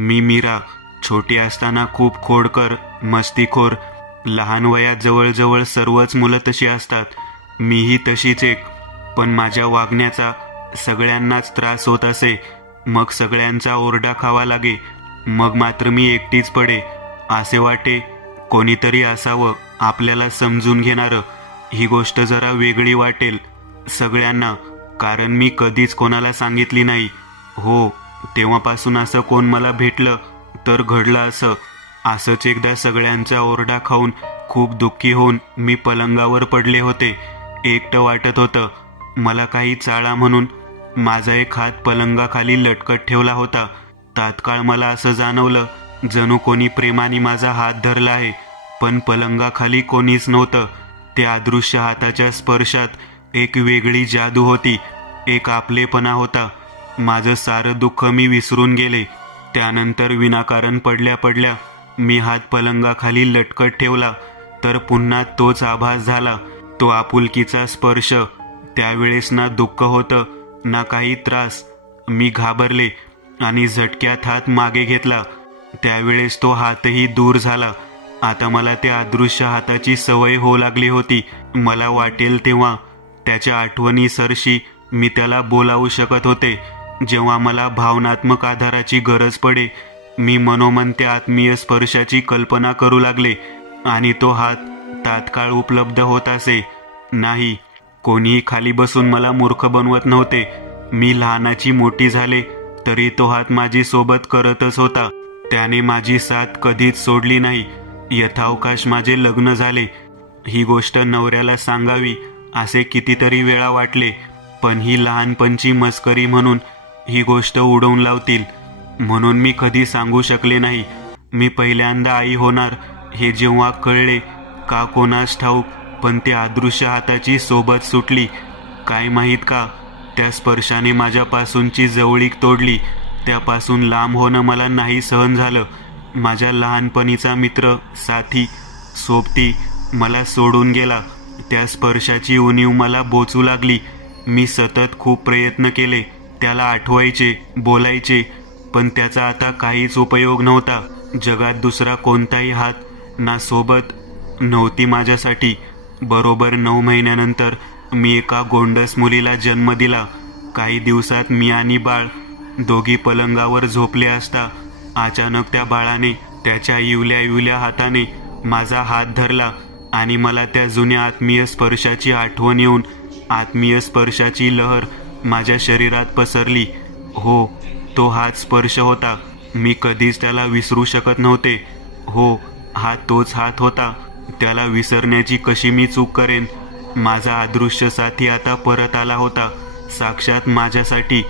मी मीरा छोटी असताना खूप खोडकर, मस्तीखोर. लहान वयात जवळजवळ सर्वच मुलं तशी असतात. मीही तशीच एक. पण माझ्या वागण्याचा सगळ्यांनाच त्रास होत असे. मग सगळ्यांचा ओरडा खावा लागे. मग मात्र मी एकटीच पडे. असे वाटे कोणीतरी असावं आपल्याला समजून घेणारं. ही गोष्ट जरा वेगळी वाटेल सगळ्यांना, कारण मी कधीच कोणाला सांगितली नाही. हो, तेव्हापासून असं कोण मला भेटलं तर घडलं असं. असंच एकदा सगळ्यांचा ओरडा खाऊन खूप दुःखी होऊन मी पलंगावर पडले होते. एकटं वाटत होतं. मला काही चाळा म्हणून माझा एक हात पलंगाखाली लटकत ठेवला होता. तात्काळ मला असं जाणवलं जणू कोणी प्रेमाने माझा हात धरला आहे. पण पलंगाखाली कोणीच नव्हतं. त्या अदृश्य हाताच्या स्पर्शात एक वेगळी जादू होती, एक आपलेपणा होता. माझं सारं दुःख मी विसरून गेले. त्यानंतर विनाकारण पडल्या पडल्या मी हात पलंगाखाली लटकत ठेवला तर पुन्हा तोच आभास झाला, तो आपुलकीचा स्पर्श. त्यावेळेस ना दुःख होतं ना काही त्रास. मी घाबरले आणि झटक्यात हात मागे घेतला. त्यावेळेस तो हातही दूर झाला. आता मला त्या अदृश्य हाताची सवय होऊ लागली होती. मला वाटेल तेव्हा त्याच्या आठवणी सरशी मी त्याला बोलावू शकत होते. जेव्हा मला भावनात्मक आधाराची गरज पडे, मी मनोमन त्या आत्मीय स्पर्शाची कल्पना करू लागले आणि तो हात तात्काळ उपलब्ध होत असे. नाही, कोणीही खाली बसून मला मूर्ख बनवत नव्हते. मी लहानाची मोठी झाले तरी तो हात माझी सोबत करतच होता. त्याने माझी साथ कधीच सोडली नाही. यथावकाश माझे लग्न झाले. ही गोष्ट नवऱ्याला सांगावी असे कितीतरी वेळा वाटले, पण ही लहानपणची मस्करी म्हणून ही गोष्ट उडवून लावतील म्हणून मी कधी सांगू शकले नाही. मी पहिल्यांदा आई होणार हे जेव्हा कळले, का कोणास ठाऊक, पण त्या अदृश्य हाताची सोबत सुटली. काय माहीत का, त्या स्पर्शाने माझ्यापासूनची जवळीक तोडली. त्यापासून लांब होणं मला नाही सहन झालं. माझ्या लहानपणीचा मित्र, साथी, सोबती मला सोडून गेला. त्या स्पर्शाची उणीव मला बोचू लागली. मी सतत खूप प्रयत्न केले त्याला आठवायचे, बोलायचे, पण त्याचा आता काहीच उपयोग नव्हता. जगात दुसरा कोणताही हात ना सोबत नव्हती माझ्यासाठी. बरोबर 9 महिन्यानंतर मी एका गोंडस मुलीला जन्म दिला. काही दिवसात मी आणि बाळ दोघी पलंगावर झोपले असता अचानक त्या बाळाने त्याच्या इवल्या हाताने माझा हात धरला आणि मला त्या जुन्या आत्मीय स्पर्शाची आठवण येऊन आत्मीय स्पर्शाची लहर माझ्या शरीरात पसरली. हो, तो हात स्पर्श होता. मी कधीच त्याला विसरू शकत नव्हते. हो, हा तोच हात होता. त्याला विसरण्याची कशी मी चूक करेन. माझा अदृश्य साथी आता परत आला होता, साक्षात माझ्यासाठी.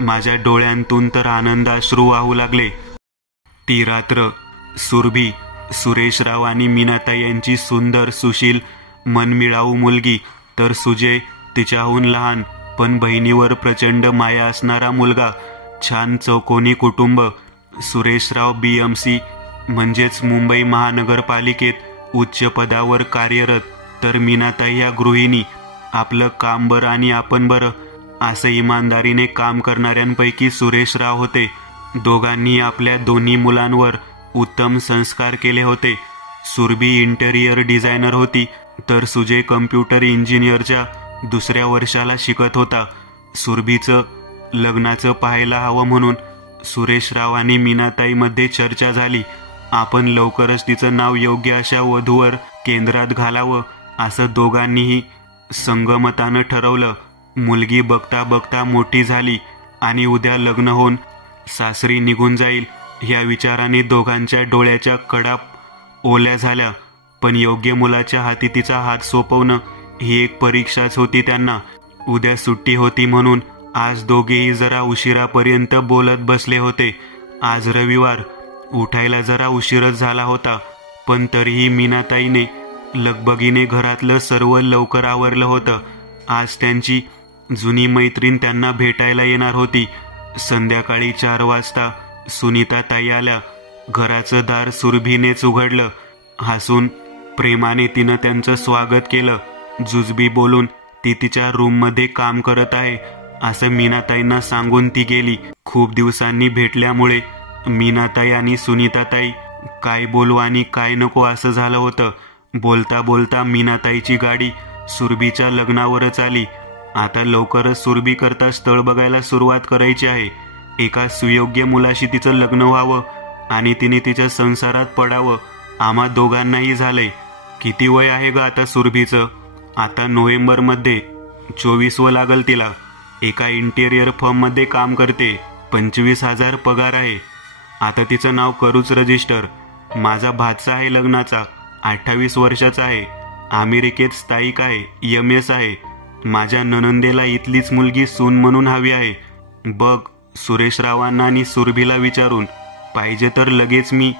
माझ्या डोळ्यांतून तर आनंदाश्रू वाहू लागले. ती रात्र सुरभी, सुरेशराव आणि मीनाताई यांची सुंदर, सुशील, मनमिळाऊ मुलगी, तर सुजय तिच्याहून लहान पण बहिणीवर प्रचंड माया असणारा मुलगा. छान चौकोनी कुटुंब. सुरेशराव BMC म्हणजेच मुंबई महानगरपालिकेत उच्च पदावर कार्यरत, तर मीनाताई ह्या गृहिणी. आपलं काम बरं आणि आपण बरं असं इमानदारीने काम करणाऱ्यांपैकी सुरेशराव होते. दोघांनी आपल्या दोन्ही मुलांवर उत्तम संस्कार केले होते. सुरभी इंटेरियर डिझायनर होती, तर सुजय कम्प्युटर इंजिनियरच्या 2ऱ्या वर्षाला शिकत होता. सुरभीचं लग्नाचं पाहायला हवं म्हणून सुरेशराव आणि मीनाताईमध्ये चर्चा झाली. आपण लवकरच तिचं नाव योग्य अशा वधूवर केंद्रात घालावं असं दोघांनीही संगमतानं ठरवलं. मुलगी बघता बघता मोठी झाली आणि उद्या लग्न होऊन सासरी निघून जाईल ह्या विचाराने दोघांच्या डोळ्याच्या कडा ओल्या झाल्या. पण योग्य मुलाच्या हाती तिचा हात सोपवणं ही एक परीक्षाच होती त्यांना. उद्या सुट्टी होती म्हणून आज दोघेही जरा उशिरापर्यंत बोलत बसले होते. आज रविवार, उठायला जरा उशीरच झाला होता, पण तरीही मीनाताईने लगबगीने घरातलं सर्व लवकर आवरलं होतं. आज त्यांची जुनी मैत्रीण त्यांना भेटायला येणार होती. संध्याकाळी 4 वाजता सुनीता ताई आल्या. घराचं दार सुरभीनेच उघडलं. हसून प्रेमाने तिनं त्यांचं स्वागत केलं. जुजबी बोलून ती तिच्या रूममध्ये काम करत आहे असं मीनाताईंना सांगून ती गेली. खूप दिवसांनी भेटल्यामुळे मीनाताई आणि सुनीताताई काय बोलू आणि काय नको असं झालं होतं. बोलता बोलता मीनाताईची गाडी सुरभीच्या लग्नावरच आली. आता लवकरच सुरभी करता स्थळ बघायला सुरुवात करायची आहे. एका सुयोग्य मुलाशी तिचं लग्न व्हावं आणि तिने तिच्या संसारात पडावं. आम्हा दोघांनाही झालंय. किती वय आहे ग आता सुरभीचं? आता नोव्हेंबरमध्ये 24 लागल तिला. एका इंटेरियर फर्ममध्ये काम करते. 25,000 पगार आहे. आता तिचं नाव करूच रजिस्टर. माझा भाचा आहे लग्नाचा. 28 वर्षाचा आहे. अमेरिकेत स्थायिक आहे. MS आहे. माझ्या ननंदेला इथलीच मुलगी सून म्हणून हवी आहे. बघ सुरेश रावांना आणि सुरभीला विचारून. पाहिजे तर लगेच मी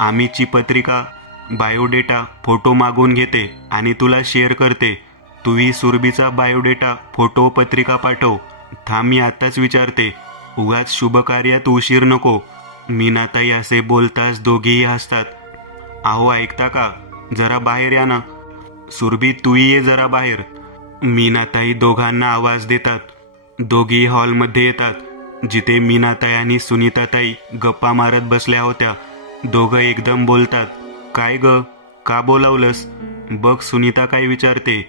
आम्हीची पत्रिका, बायोडेटा, फोटो मागवून घेते आणि तुला शेअर करते. तूही सुरभीचा बायोडेटा, फोटो, पत्रिका पाठव. थांब मी आत्ताच विचारते. उगाच शुभकार्यात उशीर नको. मीनाताई असे बोलताच दोघेही हसतात. अहो ऐकता का? जरा बाहेर या ना. सुरभी तूही ये जरा बाहेर. मीनाताई दोघांना आवाज देतात. दोघी हॉलमध्ये येतात, जिथे मीनाताई आणि सुनीताताई गप्पा मारत बसल्या होत्या. दोघं एकदम बोलतात. काय ग, का बोलावलंस? बघ सुनीता काय विचारते.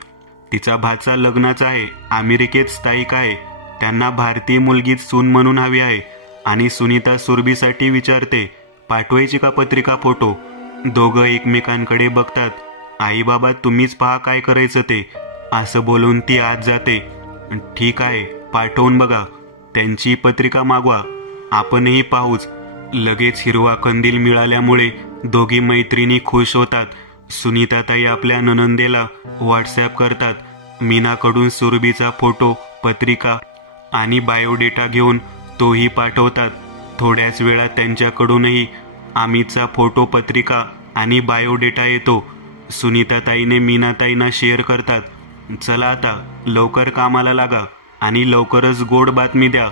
तिचा भाचा लग्नाचा आहे. अमेरिकेत स्थायिक आहे. त्यांना भारतीय मुलगीच सून म्हणून हवी आहे. आणि सुनीता सुरभीसाठी विचारते, पाठवायची का पत्रिका, फोटो? दोघं एकमेकांकडे बघतात. आई बाबा तुम्हीच पहा काय करायचं ते, असं बोलून ती आत जाते. ठीक आहे, पाठवून बघा. त्यांची पत्रिका मागवा, आपणही पाहूच. लगेच हिरवा कंदील मिळाल्यामुळे दोघी मैत्रिणी खुश होतात. सुनीताताई आपल्या ननंदेला व्हॉट्सॲप करतात. मीनाकडून सुरभीचा फोटो, पत्रिका आणि बायोडेटा घेऊन तोही पाठवतात. थोड्याच वेळात त्यांच्याकडूनही अमितचा फोटो, पत्रिका आणि बायोडेटा येतो. सुनीताताईने मीनाताईंना शेअर करतात. चला आता लवकर कामाला लागा आणि लवकरच गोड बातमी द्या.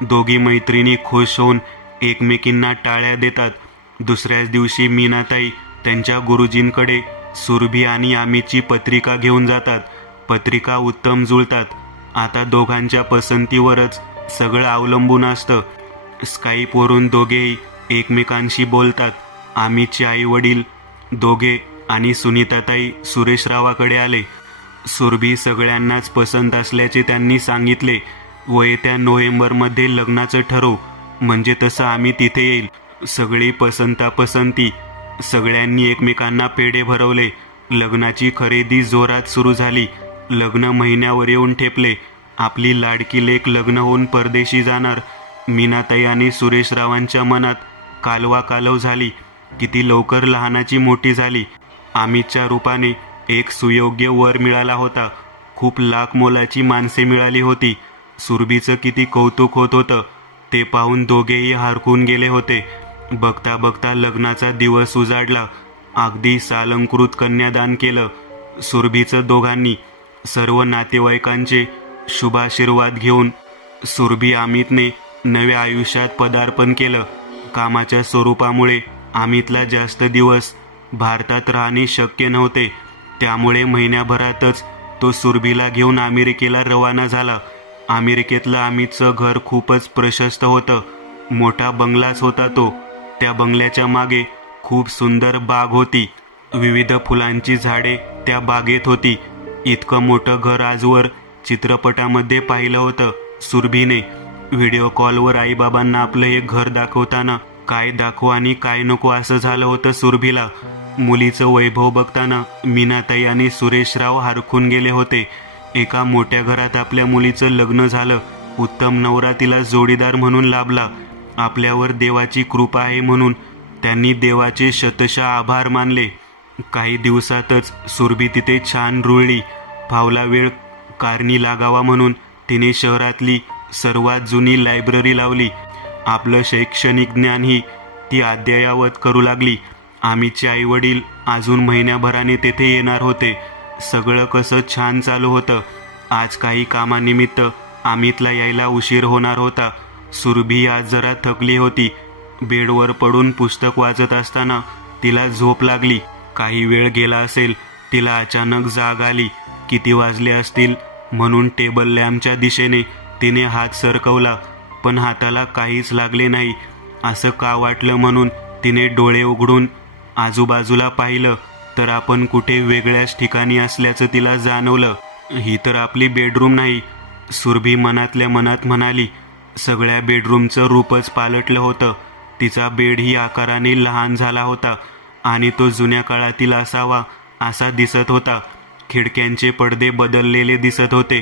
दोघी मैत्रिणी खुश होऊन एकमेकींना टाळ्या देतात. दुसऱ्याच दिवशी मीनाताई त्यांच्या गुरुजींकडे सुरभी आणि अमितची पत्रिका घेऊन जातात. पत्रिका उत्तम जुळतात. आता दोघांच्या पसंतीवरच सगळं अवलंबून असतं. स्काईपवरून दोघेही एकमेकांशी बोलतात. अमितचे आई वडील दोघे आणि सुनीताताई सुरेशरावाकडे आले. सुरभी सगळ्यांनाच पसंत असल्याचे त्यांनी सांगितले व येत्या नोव्हेंबरमध्ये लग्नाचं ठरवू, म्हणजे तसं आम्ही तिथे येईल. सगळी पसंती. सगळ्यांनी एकमेकांना पेढे भरवले. लग्नाची खरेदी जोरात सुरू झाली. लग्न महिन्यावर येऊन ठेपले. आपली लाडकी लेक लग्न होऊन परदेशी जाणार. मीनाताई आणि सुरेशरावांच्या मनात कालवा झाली. किती लवकर लहानाची मोठी झाली. अमितच्या रूपाने एक सुयोग्य वर मिळाला होता. खूप लाख मोलाची माणसे मिळाली होती. सुरभीचं किती कौतुक होत होतं ते पाहून दोघेही हरकून गेले होते. बघता बघता लग्नाचा दिवस उजाडला. अगदी सालंकृत कन्यादान केलं सुरभीचं दोघांनी. सर्व नातेवाईकांचे शुभाशीर्वाद घेऊन सुरभी अमितने नव्या आयुष्यात पदार्पण केलं. कामाच्या स्वरूपामुळे अमितला जास्त दिवस भारतात राहणे शक्य नव्हते. त्यामुळे महिन्याभरातच तो सुरभीला घेऊन अमेरिकेला रवाना झाला. अमेरिकेतलं अमितचं घर खूपच प्रशस्त होतं. मोठा बंगलाच होता तो. त्या बंगल्याच्या मागे खूप सुंदर बाग होती. विविध फुलांची झाडे त्या बागेत होती. इतकं मोठं घर आजवर चित्रपटामध्ये पाहिलं होतं सुरभीने. व्हिडिओ कॉलवर आईबाबांना आपलं एक घर दाखवताना काय दाखव आणि काय नको असं झालं होतं सुरभीला. मुलीचं वैभव बघताना मीनाताई आणि सुरेशराव हरखून गेले होते. एका मोठ्या घरात आपल्या मुलीचं लग्न झालं. उत्तम नवरा तिला जोडीदार म्हणून लाभला. आपल्यावर देवाची कृपा आहे म्हणून त्यांनी देवाचे शतशः आभार मानले. काही दिवसातच सुरभी तिथे छान रुळली. फावला वेळ कारणी लागावा म्हणून तिने शहरातली सर्वात जुनी लायब्ररी लावली. आपलं शैक्षणिक ज्ञानही ती अद्ययावत करू लागली. अमितचे आई वडील अजून महिन्याभराने तेथे येणार होते. सगळं कसं छान चालू होतं. आज काही कामानिमित्त अमितला यायला उशीर होणार होता. सुरभी आज जरा थकली होती. बेडवर पडून पुस्तक वाचत असताना तिला झोप लागली. काही वेळ गेला असेल. तिला अचानक जाग आली. किती वाजले असतील म्हणून टेबल लॅम्पच्या दिशेने तिने हात सरकवला, पण हाताला काहीच लागले नाही. असं का वाटलं म्हणून तिने डोळे उघडून आजूबाजूला पाहिलं तर आपण कुठे वेगळ्याच ठिकाणी असल्याचं तिला जाणवलं. ही तर आपली बेडरूम नाही, सुरभी मनातल्या मनात म्हणाली. सगळ्या बेडरूमचं रूपच पालटलं होतं. तिचा बेडही आकाराने लहान झाला होता आणि तो जुन्या काळातील असावा असा दिसत होता. खिडक्यांचे पडदे बदललेले दिसत होते.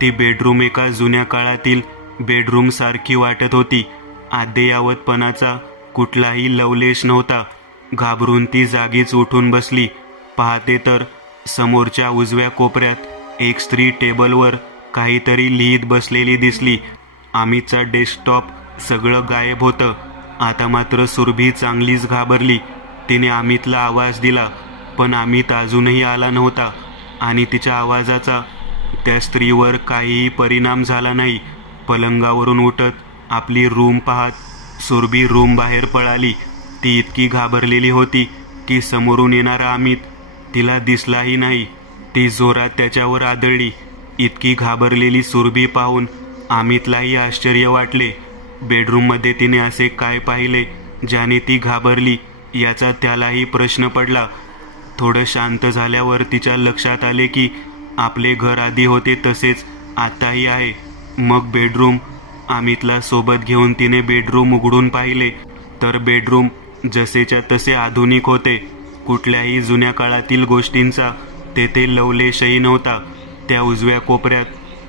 ती बेडरूम एका जुन्या काळातील बेडरूम सारखी वाटत होती. अद्ययावतपणाचा कुठलाही लवलेश नव्हता. घाबरून ती जागीच उठून बसली. पाहते तर समोरच्या उजव्या कोपऱ्यात एक स्त्री टेबलवर काहीतरी लिहित बसलेली दिसली. अमितचा डेस्कटॉप सगळं गायब होतं. आता मात्र सुरभी चांगलीच घाबरली. तिने अमितला आवाज दिला, पण अमित अजूनही आला नव्हता आणि तिच्या आवाजाचा त्या स्त्रीवर काहीही परिणाम झाला नाही. पलंगावरून उठत आपली रूम पाहत सुरभी रूम बाहेर पळाली. ती इतकी घाबरलेली होती की समोरून येणारा अमित तिला दिसलाही नाही. ती जोरात त्याच्यावर आदळली. इतकी घाबरलेली सुरभी पाहून अमितलाही आश्चर्य वाटले. बेडरूममध्ये तिने असे काय पाहिले ज्याने ती घाबरली याचा त्यालाही प्रश्न पडला. थोडं शांत झाल्यावर तिच्या लक्षात आले की आपले घर आधी होते तसेच आताही आहे. मग बेडरूम. अमितला सोबत घेऊन तिने बेडरूम उघडून पाहिले तर बेडरूम जसेच्या तसे आधुनिक होते. कुठल्याही जुन्या काळातील गोष्टींचा तेथे लवलेशही नव्हता. त्या उजव्या कोपऱ्यात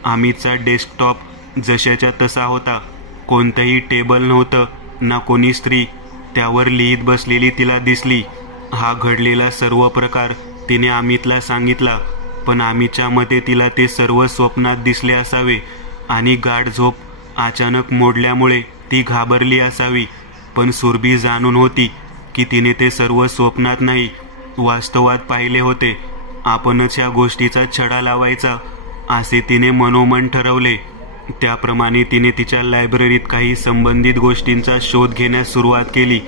अमितचा डेस्कटॉप जशाच्या तसा होता. कोणतंही टेबल नव्हतं ना कोणी स्त्री त्यावर लिहित बसलेली तिला दिसली. हा घडलेला सर्व प्रकार तिने अमितला सांगितला, पण अमितच्या मते तिला ते सर्व स्वप्नात दिसले असावे आणि गाढ झोप अचानक मोडल्यामुळे ती घाबरली असावी. पण सुरभी जाणून होती की तिने ते सर्व स्वप्नात नाही, वास्तवात पाहिले होते. आपणच या गोष्टीचा छडा लावायचा असे तिने मनोमन ठरवले. त्याप्रमाणे तिने तिच्या लायब्ररीत काही संबंधित गोष्टींचा शोध घेण्यास सुरुवात केली.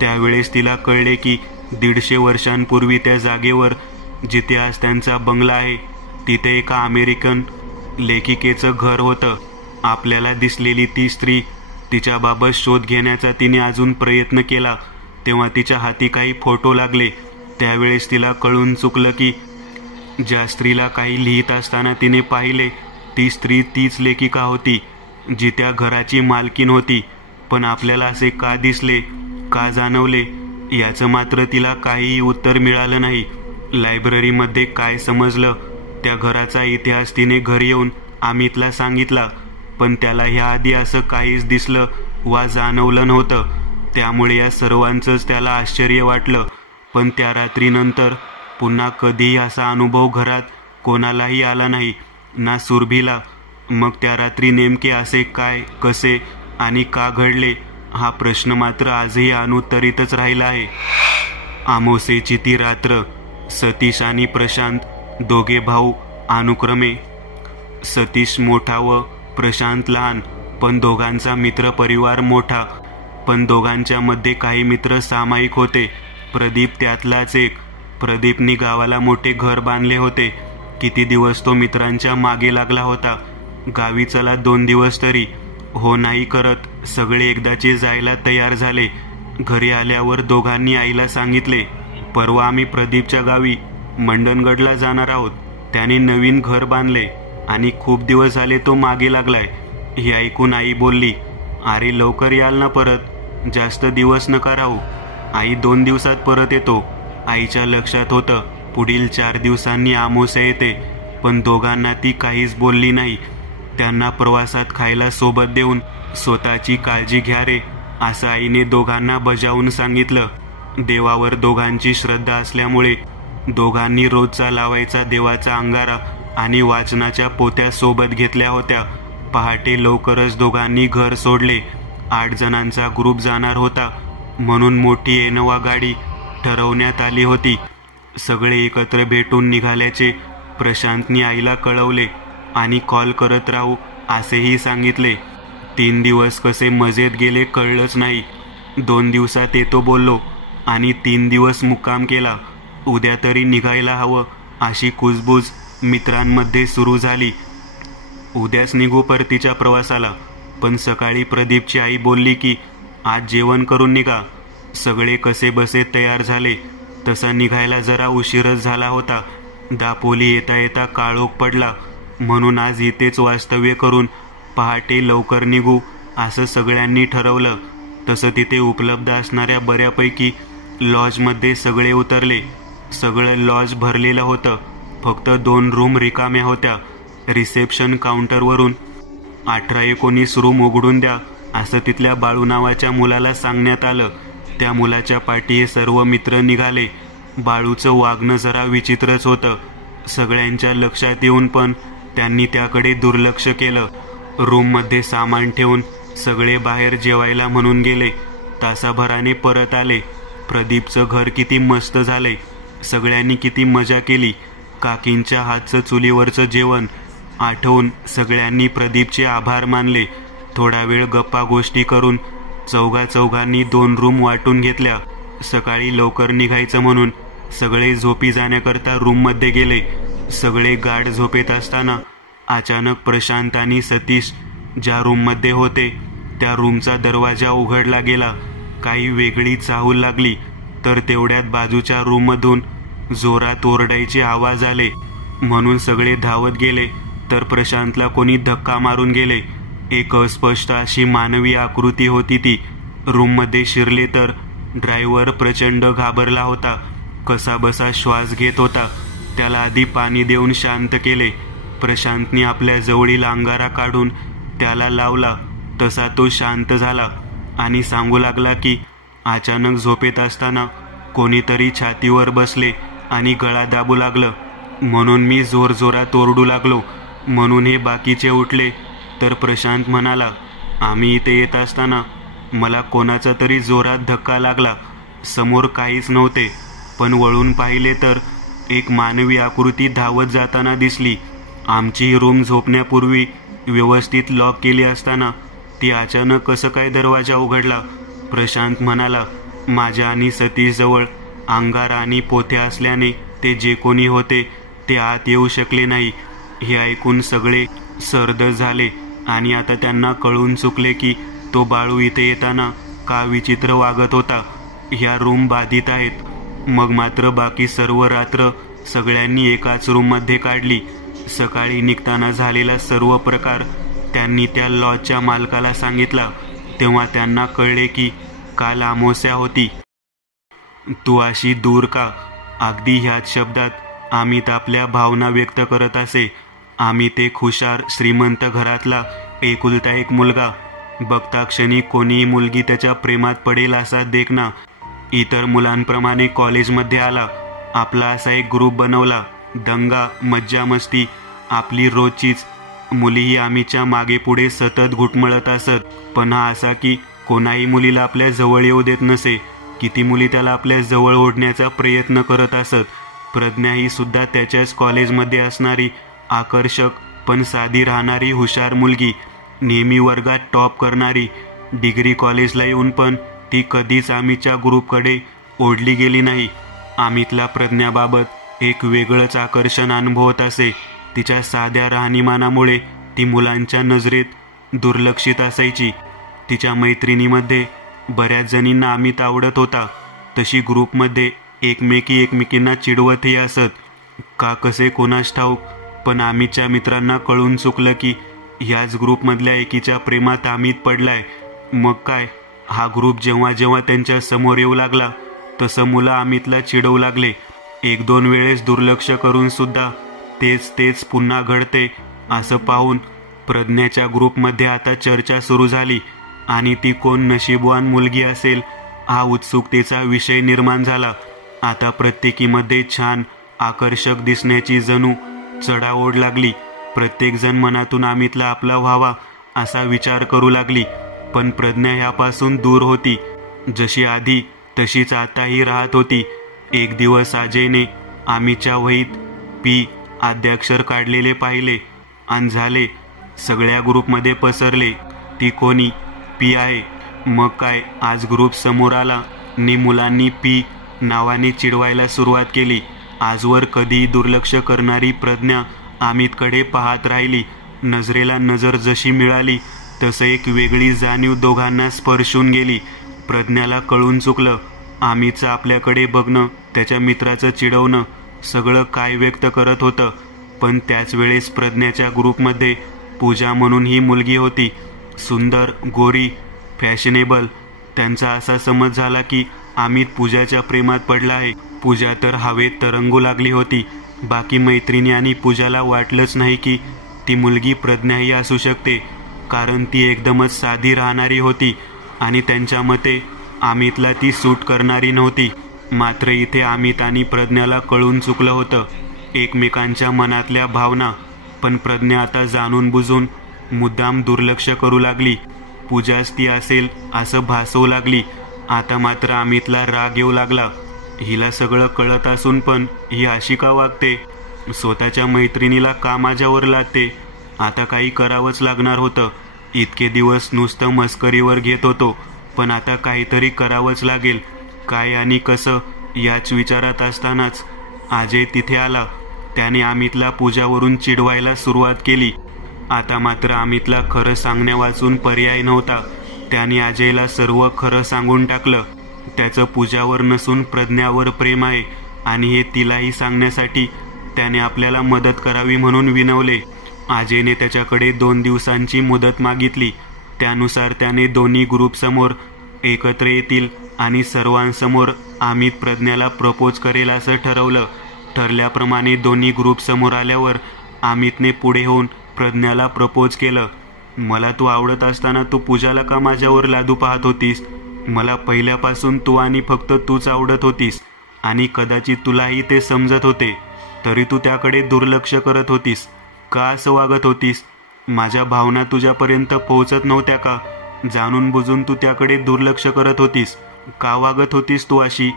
त्यावेळेस तिला कळले की 150 वर्षांपूर्वी त्या जागेवर जिथे आज त्यांचा बंगला आहे तिथे एका अमेरिकन लेखिकेचं घर होतं. आपल्याला दिसलेली ती स्त्री, तिच्याबाबत शोध घेण्याचा तिने अजून प्रयत्न केला तेव्हा तिच्या हाती काही फोटो लागले. त्यावेळेस तिला कळून चुकलं की ज्या स्त्रीला काही लिहित असताना तिने पाहिले ती स्त्री तीच लेखिका होती जी त्या घराची मालकीण होती. पण आपल्याला असे का दिसले, का जाणवले याचं मात्र तिला काहीही उत्तर मिळालं नाही. लायब्ररीमध्ये काय समजलं त्या घराचा इतिहास तिने घरी येऊन अमितला सांगितला, पण त्याला ह्याआधी असं काहीच दिसलं वा जाणवलं नव्हतं. त्यामुळे या सर्वांचंच त्याला आश्चर्य वाटलं. पण त्या रात्रीनंतर पुन्हा कधीही असा अनुभव घरात कोणालाही आला नाही, ना सुरभीला. मग त्या रात्री नेमके असे काय, कसे आणि का घडले हा प्रश्न मात्र आजही अनुत्तरितच राहिला आहे. अमावास्येची ती रात्र. सतीश आणि प्रशांत दोघे भाऊ अनुक्रमे. सतीश मोठा व प्रशांत लहान, पण दोघांचा मित्र परिवार मोठा. पण दोघांच्या मध्ये काही मित्र सामायिक होते. प्रदीप त्यातलाच एक. प्रदीपनी गावाला मोठे घर बांधले होते. किती दिवस तो मित्रांच्या मागे लागला होता. गावी चला 2 दिवस तरी हो नाही करत सगळे एकदाचे जायला तयार झाले. घरी आल्यावर दोघांनी आईला सांगितले, परवा आम्ही प्रदीपच्या गावी मंडणगडला जाणार आहोत. त्याने नवीन घर बांधले आणि खूप दिवस झाले तो मागे लागलाय. हे ऐकून आई बोलली, अरे लवकर याल ना परत, जास्त दिवस नका राहू. आई 2 दिवसात परत येतो. आईच्या लक्षात होतं पुढील 4 दिवसांनी अमावास्या येते, पण दोघांना ती काहीच बोलली नाही. त्यांना प्रवासात खायला सोबत देऊन स्वतःची काळजी घ्या रे असं आईने दोघांना बजावून सांगितलं. देवावर दोघांची श्रद्धा असल्यामुळे दोघांनी रोजचा लावायचा देवाचा अंगारा आणि वाचनाच्या पोथ्या सोबत घेतल्या होत्या. पहाटे लवकरच दोघांनी घर सोडले. 8 जणांचा ग्रुप जाणार होता म्हणून मोठी इनोव्हा गाडी ठरवण्यात आली होती. सगळे एकत्र भेटून निघाल्याचे प्रशांतनी आईला कळवले आणि कॉल करत राहू असेही सांगितले. 3 दिवस कसे मजेत गेले कळलंच नाही. 2 दिवसात येतो बोललो आणि 3 दिवस मुक्काम केला. उद्या तरी निघायला हवं अशी कुजबूज मित्रांमध्ये सुरू झाली. उद्याच निघू परतीच्या प्रवासाला. पण सकाळी प्रदीपची आई बोलली की आज जेवण करून निघा. सगळे कसे बसे तयार झाले. तसा निघायला जरा उशीरच झाला होता. दापोली येता येता काळोख पडला, म्हणून आज इथेच वास्तव्य करून पहाटे लवकर निघू असं सगळ्यांनी ठरवलं. तसं तिथे उपलब्ध असणाऱ्या बऱ्यापैकी लॉजमध्ये सगळे उतरले. सगळं लॉज भरलेलं होतं. फक्त 2 रूम रिकाम्या होत्या. रिसेप्शन काउंटरवरून 18-19 रूम उघडून द्या असं तिथल्या बाळू नावाच्या मुलाला सांगण्यात आलं. त्या मुलाच्या पाठी हे सर्व मित्र निघाले. बाळूचं वागणं जरा विचित्रच होतं. सगळ्यांच्या लक्षात येऊन पण त्यांनी त्याकडे दुर्लक्ष केलं. रूममध्ये सामान ठेवून सगळे बाहेर जेवायला म्हणून गेले. तासाभराने परत आले. प्रदीपचं घर किती मस्त झाले. सगळ्यांनी किती मजा केली. काकींच्या हातचं चुलीवरचं जेवण आठवून सगळ्यांनी प्रदीपचे आभार मानले. थोडा वेळ गप्पा गोष्टी करून चौघांनी 2 रूम वाटून घेतल्या. सकाळी लवकर निघायचं म्हणून सगळे झोपी जाण्याकरता रूममध्ये गेले. सगळे गाढ झोपेत असताना अचानक प्रशांत आणि सतीश ज्या रूममध्ये होते त्या रूमचा दरवाजा उघडला गेला. काही वेगळी चाहूल लागली, तर तेवढ्यात बाजूच्या रूममधून जोरात ओरडायचे आवाज आले. म्हणून सगळे धावत गेले, तर प्रशांतला कोणी धक्का मारून गेले. एक अस्पष्ट अशी मानवी आकृती होती ती. रूममध्ये शिरले तर ड्रायव्हर प्रचंड घाबरला होता. कसाबसा श्वास घेत होता. त्याला आधी पाणी देऊन शांत केले. प्रशांतने आपल्या जवळील अंगारा काढून त्याला लावला. तसा तो शांत झाला आणि सांगू लागला की अचानक झोपेत असताना कोणीतरी छातीवर बसले आणि गळा दाबू लागलं. म्हणून मी जोरजोरात ओरडू लागलो. म्हणून हे बाकीचे उठले. तर प्रशांत म्हणाला, आम्ही इथे येत असताना मला कोणाचा तरी जोरात धक्का लागला. समोर काहीच नव्हते, पण वळून पाहिले तर एक मानवी आकृती धावत जाताना दिसली. आमची रूम झोपण्यापूर्वी व्यवस्थित लॉक केली असताना ती अचानक कसं काय दरवाजा उघडला. प्रशांत म्हणाला, माझ्या आणि सतीशजवळ अंगारा आणि पोथ्या असल्याने ते जे कोणी होते ते आत येऊ शकले नाही. हे ऐकून सगळे सरदच झाले आणि आता त्यांना कळून चुकले की तो बाळू इथे येताना का विचित्र वागत होता. ह्या रूम बाधित आहेत. मग मात्र बाकी सर्व रात्र सगळ्यांनी एकाच रूममध्ये काढली. सकाळी निघताना झालेला सर्व प्रकार त्यांनी त्या लॉजच्या मालकाला सांगितला. तेव्हा त्यांना कळले की काल अमावस्या होती. तू अशी दूर का? अगदी ह्याच शब्दात अमित आपल्या भावना व्यक्त करत असे. अमित एक हुशार श्रीमंत घरातला एकुलता एक मुलगा. बघता क्षणी कोणीही मुलगी त्याच्या प्रेमात पडेल असा देखणा. इतर मुलांप्रमाणे कॉलेजमध्ये आला. आपला असा एक ग्रुप बनवला. दंगा मज्जा मस्ती आपली रोजचीच. मुलीही आम्हीच्या मागे पुढे सतत घुटमळत असत. पण हा असा की कोणाही मुलीला आपल्या जवळ येऊ देत नसे. किती मुली त्याला आपल्या जवळ ओढण्याचा प्रयत्न करत असत. प्रज्ञा ही सुद्धा त्याच्याच कॉलेजमध्ये असणारी आकर्षक पण साधी राहणारी हुशार मुलगी. नेहमी वर्गात टॉप करणारी. डिग्री कॉलेजला येऊन पण ती कधीच आम्हीच्या ग्रुपकडे ओढली गेली नाही. अमितला प्रज्ञाबाबत एक वेगळंच आकर्षण अनुभवत असे. तिच्या साध्या राहणीमानामुळे ती मुलांच्या नजरेत दुर्लक्षित असायची. तिच्या मैत्रिणीमध्ये बऱ्याच जणींना अमित आवडत होता. तशी ग्रुपमध्ये एकमेकींना चिडवतही असत. का कसे कोणास ठाऊक, पण अमितच्या मित्रांना कळून चुकलं की ह्याच ग्रुपमधल्या एकीच्या प्रेमात अमित पडलाय. मग काय, हा ग्रुप जेव्हा जेव्हा त्यांच्या समोर येऊ लागला तसं मुलं अमितला चिडवू लागले. 1-2 वेळेस दुर्लक्ष करून सुद्धा तेच पुन्हा घडते असं पाहून प्रज्ञाच्या ग्रुपमध्ये आता चर्चा सुरू झाली आणि ती कोण नशीबवान मुलगी असेल हा उत्सुकतेचा विषय निर्माण झाला. आता प्रत्येकीमध्ये छान आकर्षक दिसण्याची जणू चढाओढ लागली. प्रत्येकजण मनातून अमितला आपला व्हावा असा विचार करू लागली. पण प्रज्ञा ह्यापासून दूर होती. जशी आधी तशीच आताही राहत होती. एक दिवस अजयने अमितच्या वहीत पी आद्याक्षर काढलेले पाहिले आणि झाले. सगळ्या ग्रुपमध्ये पसरले, ती कोणी पी आहे. मग काय, आज ग्रुप समोर आला आणि मुलांनी पी नावाने चिडवायला सुरुवात केली. आजवर कधीही दुर्लक्ष करणारी प्रज्ञा अमितकडे पाहत राहिली. नजरेला नजर जशी मिळाली तसं एक वेगळी जाणीव दोघांना स्पर्शून गेली. प्रज्ञाला कळून चुकलं. अमितचं आपल्याकडे बघणं, त्याच्या मित्राचं चिडवणं, सगळं काय व्यक्त करत होतं. पण त्याच वेळेस प्रज्ञाच्या ग्रुपमध्ये पूजा म्हणून ही मुलगी होती. सुंदर, गोरी, फॅशनेबल. त्यांचा असा समज झाला की अमित पूजाच्या प्रेमात पडला आहे. पूजा तर हवेत तरंगू लागली होती. बाकी मैत्रिणी आणि पूजाला वाटलंच नाही की ती मुलगी प्रज्ञाही असू शकते, कारण ती एकदमच साधी राहणारी होती आणि त्यांच्या मते अमितला ती सूट करणारी नव्हती. मात्र इथे अमित आणि प्रज्ञाला कळून चुकलं होतं एकमेकांच्या मनातल्या भावना. पण प्रज्ञा आता जाणून बुजून मुद्दाम दुर्लक्ष करू लागली. पूजाच ती असेल असं भासवू लागली. आता मात्र अमितला राग येऊ लागला. हिला सगळं कळत असून पण ही अशी का वागते? स्वतःच्या मैत्रिणीला का माझ्यावर लादते? आता काही करावंच लागणार होतं. इतके दिवस नुसतं मस्करीवर घेत होतो, पण आता काहीतरी करावंच लागेल. काय आणि कसं याच विचारात असतानाच अजय तिथे आला. त्याने अमितला पूजावरून चिडवायला सुरुवात केली. आता मात्र अमितला खरं सांगण्यावाचून पर्याय नव्हता. त्याने अजयला सर्व खरं सांगून टाकलं. त्याचं पूजावर नसून प्रज्ञावर प्रेम आहे आणि हे तिलाही सांगण्यासाठी त्याने आपल्याला मदत करावी म्हणून विनवले. अजयने त्याच्याकडे 2 दिवसांची मुदत मागितली. त्यानुसार त्याने दोन्ही ग्रुपसमोर एकत्र येतील आणि सर्वांसमोर अमित प्रज्ञाला प्रपोज करेल असं ठरवलं. ठरल्याप्रमाणे दोन्ही ग्रुप समोर आल्यावर अमितने पुढे होऊन प्रज्ञाला प्रपोज केलं. मला तू आवडत असताना तू पूजाला का माझ्यावर लादू पाहत होतीस? मला पहिल्यापासून तू आणि फक्त तूच आवडत होतीस आणि कदाचित तुलाही ते समजत होते, तरी तू त्याकडे दुर्लक्ष करत होतीस. का असं वागत होतीस? माझ्या भावना तुझ्यापर्यंत पोहोचत नव्हत्या का? जाणून बुजून तू त्याकडे दुर्लक्ष करत होतीस. का वागत होतीस तू अशी?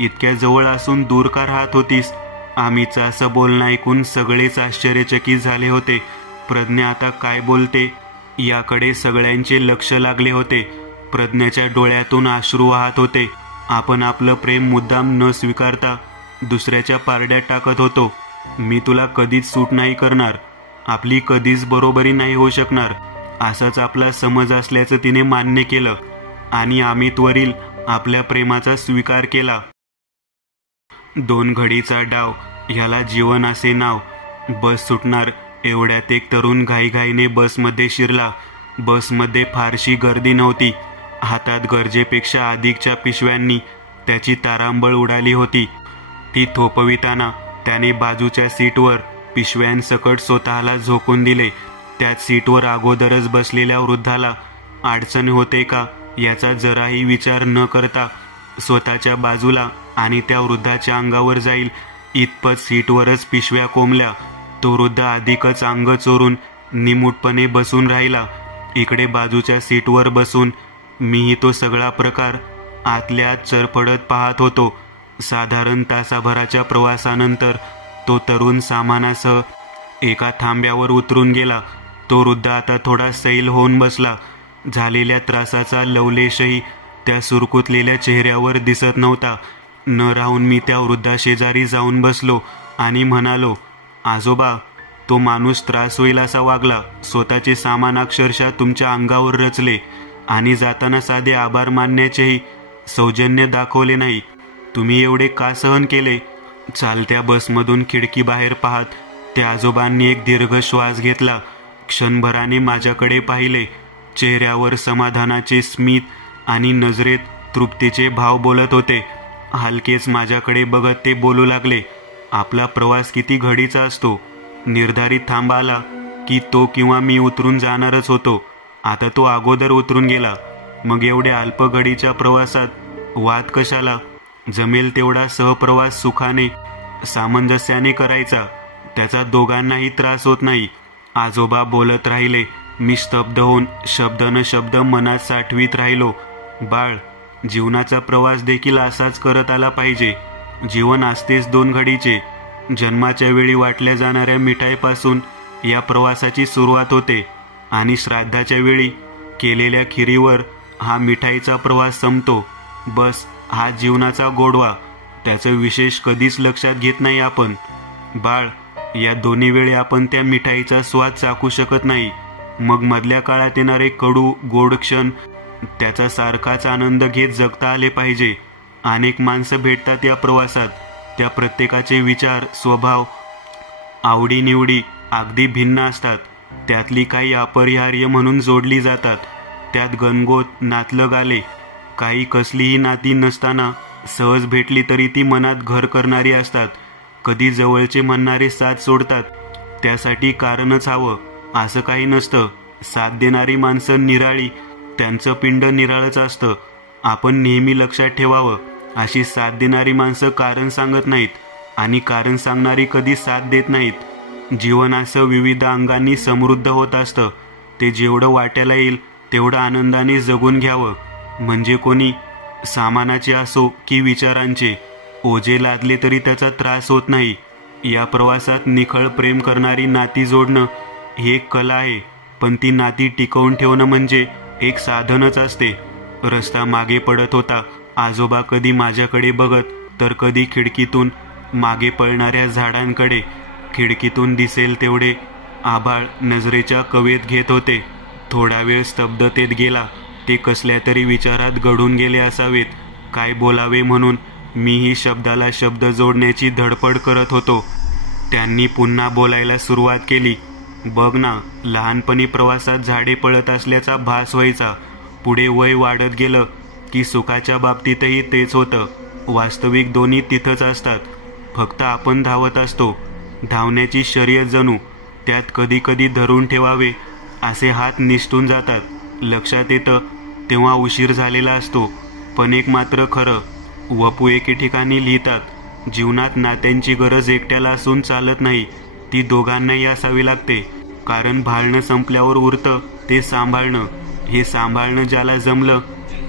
इतक्या जवळ असून दूर का राहत होतीस? अमितचं असं बोलणं ऐकून सगळेच आश्चर्यचकित झाले होते. प्रज्ञा आता काय बोलते याकडे सगळ्यांचे लक्ष लागले होते. प्रज्ञाच्या डोळ्यातून अश्रू वाहत होते. आपण आपलं प्रेम मुद्दाम न स्वीकारता दुसऱ्याच्या पारड्यात टाकत होतो. मी तुला कधीच सूट नाही करणार. आपली कधीच बरोबरी नाही होऊ शकणार असाच आपला समज असल्याचं तिने मान्य केलं आणि अमितवरील आपल्या प्रेमाचा स्वीकार केला. 2 घडीचा डाव, ह्याला जीवन असे नाव. बस सुटणार एवढ्यात एक तरुण घाईघाईने बसमध्ये शिरला. बसमध्ये फारशी गर्दी नव्हती. हातात गरजेपेक्षा अधिकच्या पिशव्यांनी त्याची तारांबळ उडाली होती. ती थोपविताना त्याने बाजूच्या सीटवर पिशव्यांसकट स्वतःला झोकून दिले. त्याच सीटवर अगोदरच बसलेल्या वृद्धाला अडचण होते का याचा जराही विचार न करता स्वतःच्या बाजूला आणि त्या वृद्धाच्या अंगावर जाईल इतपत सीटवरच पिशव्या कोंबल्या. तो वृद्ध अधिकच अंग चोरून निमूटपणे बसून राहिला. इकडे बाजूच्या सीटवर बसून मीही तो सगळा प्रकार आतल्या आत चरफडत पाहत होतो. साधारण तासाभराच्या प्रवासानंतर तो तरुण सामानासह एका थांब्यावर उतरून गेला. तो वृद्ध आता थोडा सैल होऊन बसला. झालेल्या त्रासाचा लवलेशही त्या सुरकुतलेल्या चेहऱ्यावर दिसत नव्हता. न राहून मी त्या वृद्धाशेजारी जाऊन बसलो आणि म्हणालो, आजोबा, तो माणूस त्रास होईल असा वागला. स्वतःचे सामान अक्षरशः तुमच्या अंगावर रचले आणि जाताना साधे आभार मानण्याचेही सौजन्य दाखवले नाही. तुम्ही एवढे का सहन केले? चालत्या बसमधून खिडकी बाहेर पाहत त्या आजोबांनी एक दीर्घ श्वास घेतला. क्षणभराने माझ्याकडे पाहिले. चेहऱ्यावर समाधानाचे स्मित आणि नजरेत तृप्तीचे भाव बोलत होते. हलकेच माझ्याकडे बघत ते बोलू लागले, आपला प्रवास किती घडीचा असतो. निर्धारित थांब आला की तो किंवा मी उतरून जाणारच होतो. आता तो अगोदर उतरून गेला. मग एवढ्या अल्प घडीच्या प्रवासात वाद कशाला? जमेल तेवढा सहप्रवास सुखाने सामंजस्याने करायचा. त्याचा दोघांनाही त्रास होत नाही. आजोबा बोलत राहिले. मी स्तब्ध होऊन शब्द न शब्द मनात साठवीत राहिलो. बाळ, जीवनाचा प्रवास देखील असाच करत आला पाहिजे. जीवन असतेच 2 घडीचे. जन्माच्या वेळी वाटल्या जाणाऱ्या मिठाईपासून या प्रवासाची सुरुवात होते आणि श्राद्धाच्या वेळी केलेल्या खिरीवर हा मिठाईचा प्रवास संपतो. बस हा जीवनाचा गोडवा. त्याचं विशेष कधीच लक्षात घेत नाही आपण. बाळ, या दोन्ही वेळी आपण त्या मिठाईचा स्वाद चाखू शकत नाही. मग मधल्या काळात येणारे कडू गोड क्षण त्याचा सारखाच आनंद घेत जगता आले पाहिजे. अनेक माणसं भेटतात या प्रवासात. त्या प्रत्येकाचे विचार, स्वभाव, आवडीनिवडी अगदी भिन्न असतात. त्यातली काही अपरिहार्य म्हणून जोडली जातात. त्यात गणगोत नातलग आले. काही कसलीही नाती नसताना सहज भेटली तरी ती मनात घर करणारी असतात. कधी जवळचे म्हणणारे साथ सोडतात. त्यासाठी कारणच हवं असं काही नसतं. साथ देणारी माणसं निराळी, त्यांचं पिंड निराळच असतं. आपण नेहमी लक्षात ठेवावं, अशी साथ देणारी माणसं कारण सांगत नाहीत आणि कारण सांगणारी कधी साथ देत नाहीत. जीवन असं विविध अंगांनी समृद्ध होत असतं. ते जेवढं वाट्याला येईल तेवढं आनंदाने जगून घ्यावं. म्हणजे कोणी सामानाचे असो की विचारांचे, ओझे लादले तरी त्याचा त्रास होत नाही. या प्रवासात निखळ प्रेम करणारी नाती जोडणं ही एक कला आहे. पण ती नाती टिकवून ठेवणं म्हणजे एक साधनच असते. रस्ता मागे पडत होता. आजोबा कधी माझ्याकडे बघत तर कधी खिडकीतून मागे पळणाऱ्या झाडांकडे. खिडकीतून दिसेल तेवढे आभाळ नजरेच्या कवेत घेत होते. थोडा वेळ स्तब्धतेत गेला. ते कसल्या तरी विचारात गढून गेले असावेत. काय बोलावे म्हणून मीही शब्दाला शब्द जोडण्याची धडपड करत होतो. त्यांनी पुन्हा बोलायला सुरुवात केली. बघ ना, लहानपणी प्रवासात झाडे पळत असल्याचा भास व्हायचा. पुढे वय वाढत गेलं की सुखाच्या बाबतीतही तेच होतं. वास्तविक दोन्ही तिथंच असतात. फक्त आपण धावत असतो. धावण्याची शर्यत जणू. त्यात कधी कधी धरून ठेवावे असे हात निसटून जातात. लक्षात येतं तेव्हा उशीर झालेला असतो. पण एक मात्र खरं, वपू एके ठिकाणी लिहितात, जीवनात नात्यांची गरज एकट्याला असून चालत नाही, ती दोघांनाही असावी लागते. कारण भाळणं संपल्यावर उरतं ते सांभाळणं. हे सांभाळणं ज्याला जमलं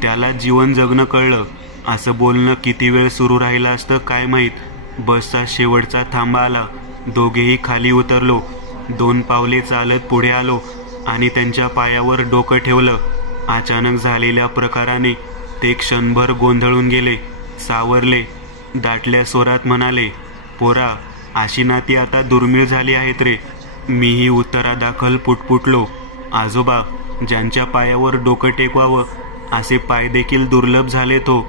त्याला जीवन जगणं कळलं. असं बोलणं किती वेळ सुरू राहिलं असतं काय माहीत. बसचा शेवटचा थांबा आला. दोघेही खाली उतरलो. 2 पावले चालत पुढे आलो आणि त्यांच्या पायावर डोकं ठेवलं. अचानक झालेल्या प्रकाराने ते क्षणभर गोंधळून गेले, सावरले. दाटल्या स्वरात म्हणाले, पोरा, अशी नाती आता दुर्मिळ झाली आहेत रे. मीही उत्तरादाखल पुटपुटलो, आजोबा, ज्यांच्या पायावर डोकं टेकवावं असे पाय देखील दुर्लभ झाले. तो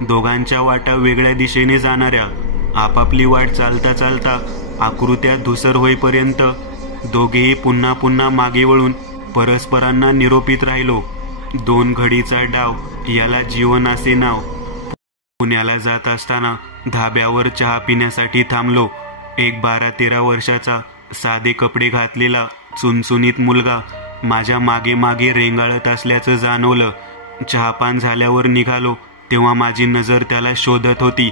दोघांच्या वाटा वेगळ्या दिशेने जाणाऱ्या. आपापली वाट चालता चालता आकृत्या धुसर होईपर्यंत दोघेही पुन्हा पुन्हा मागे वळून परस्परांना निरोपित राहिलो. 2 घडीचा डाव, याला जीवन असे नाव. पुण्याला जात असताना धाब्यावर चहा पिण्यासाठी थांबलो. एक 12-13 वर्षाचा साधे कपडे घातलेला चुनचुनीत मुलगा माझ्या मागे मागे रेंगाळत असल्याचं जाणवलं. चहापान झाल्यावर निघालो तेव्हा माझी नजर त्याला शोधत होती.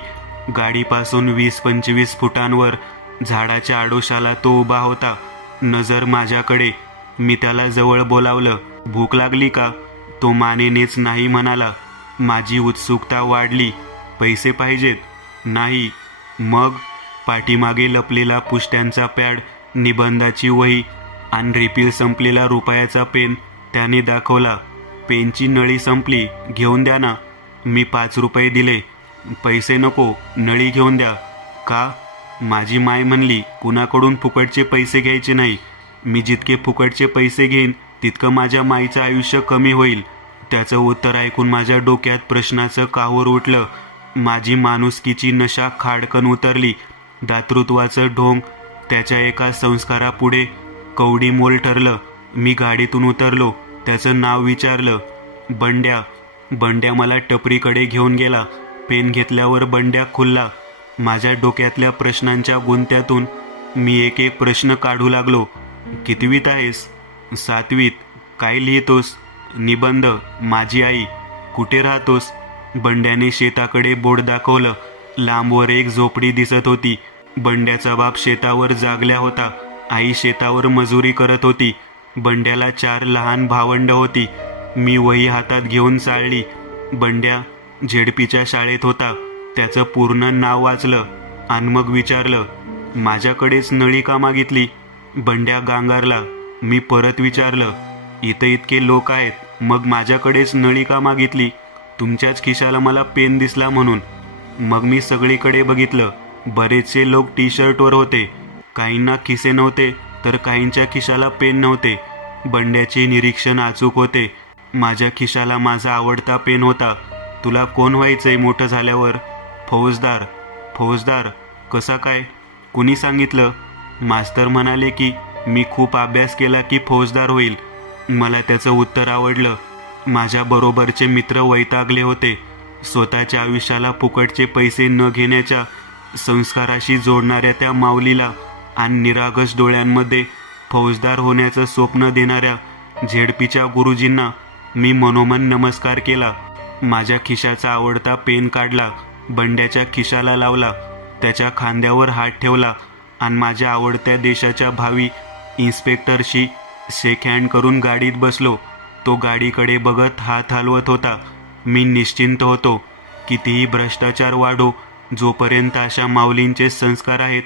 गाडीपासून 20-25 फुटांवर झाडाच्या आडोशाला तो उभा होता, नजर माझ्याकडे. मी त्याला जवळ बोलावलं, भूक लागली का? तो मानेनेच नाही म्हणाला. माझी उत्सुकता वाढली. पैसे पाहिजेत? नाही. मग? पाठीमागे लपलेला पुष्ट्यांचा पॅड, निबंधाची वही आणि रिफिल संपलेला रुपयाचा पेन त्याने दाखवला. पेनची नळी संपली, घेऊन द्या ना. मी 5 रुपये दिले. पैसे नको, नळी घेऊन द्या. का? माझी माय म्हणली, कुणाकडून फुकटचे पैसे घ्यायचे नाही. मी जितके फुकटचे पैसे घेईन तितकं माझ्या माईचं आयुष्य कमी होईल. त्याचं उत्तर ऐकून माझ्या डोक्यात प्रश्नाचं काहूर उठलं. माझी माणुसकीची नशा खाडकन उतरली. दातृत्वाचं ढोंग त्याच्या एका संस्कारापुढे कवडी मोल ठरलं. मी गाडीतून उतरलो. त्याचं नाव विचारलं, बंड्या. बंड्या मला टपरीकडे घेऊन गेला. पेन घेतल्यावर बंड्या खुल्ला. माझ्या डोक्यातल्या प्रश्नांच्या गुंत्यातून मी एक एक प्रश्न काढू लागलो. कितवीत आहेस? 7वीत. काय लिहितोस? निबंध. माझी आई. कुठे राहतोस? बंड्याने शेताकडे बोट दाखवलं. लांबवर एक झोपडी दिसत होती. बंड्याचा बाप शेतावर जागल्या होता. आई शेतावर मजुरी करत होती. बंड्याला 4 लहान भावंड होती. मी वही हातात घेऊन चालली. बंड्या झेडपीच्या शाळेत होता. त्याचं पूर्ण नाव वाचलं आणि मग विचारलं, माझ्याकडेच नळी का मागितली? बंड्या गांगारला. मी परत विचारलं, इथं इतके लोक आहेत, मग माझ्याकडेच नळी का मागितली? तुमच्याच खिशाला मला पेन दिसला म्हणून. मग मी सगळीकडे बघितलं. बरेचसे लोक टी शर्टवर होते. काहींना खिसे नव्हते तर काहींच्या खिशाला पेन नव्हते. बंड्याचे निरीक्षण अचूक होते. माझ्या खिशाला माझा आवडता पेन होता. तुला कोण व्हायचंय मोठं झाल्यावर? फौजदार. फौजदार कसा काय? कुणी सांगितलं? मास्तर म्हणाले की मी खूप अभ्यास केला की फौजदार होईल. मला त्याचं उत्तर आवडलं. माझ्या बरोबरचे मित्र वैतागले होते. स्वतःच्या आयुष्याला फुकटचे पैसे न घेण्याच्या संस्काराशी जोडणाऱ्या त्या माऊलीला आणि निरागस डोळ्यांमध्ये फौजदार होण्याचं स्वप्न देणाऱ्या झेडपीच्या गुरुजींना मी मनोमन नमस्कार केला. माझ्या खिशाचा आवडता पेन काढला, बंड्याच्या खिशाला लावला, त्याच्या खांद्यावर हात ठेवला आणि माझ्या आवडत्या देशाच्या भावी इन्स्पेक्टरशी शेक हँड करून गाडीत बसलो. तो गाडीकडे बघत हात हलवत होता. मी निश्चिंत होतो. कितीही भ्रष्टाचार वाढो, जोपर्यंत अशा माऊलींचे संस्कार आहेत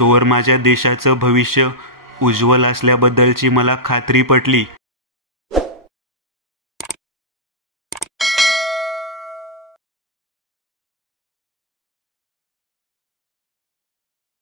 तोवर माझ्या देशाचं भविष्य उज्ज्वल असल्याबद्दलची मला खात्री पटली.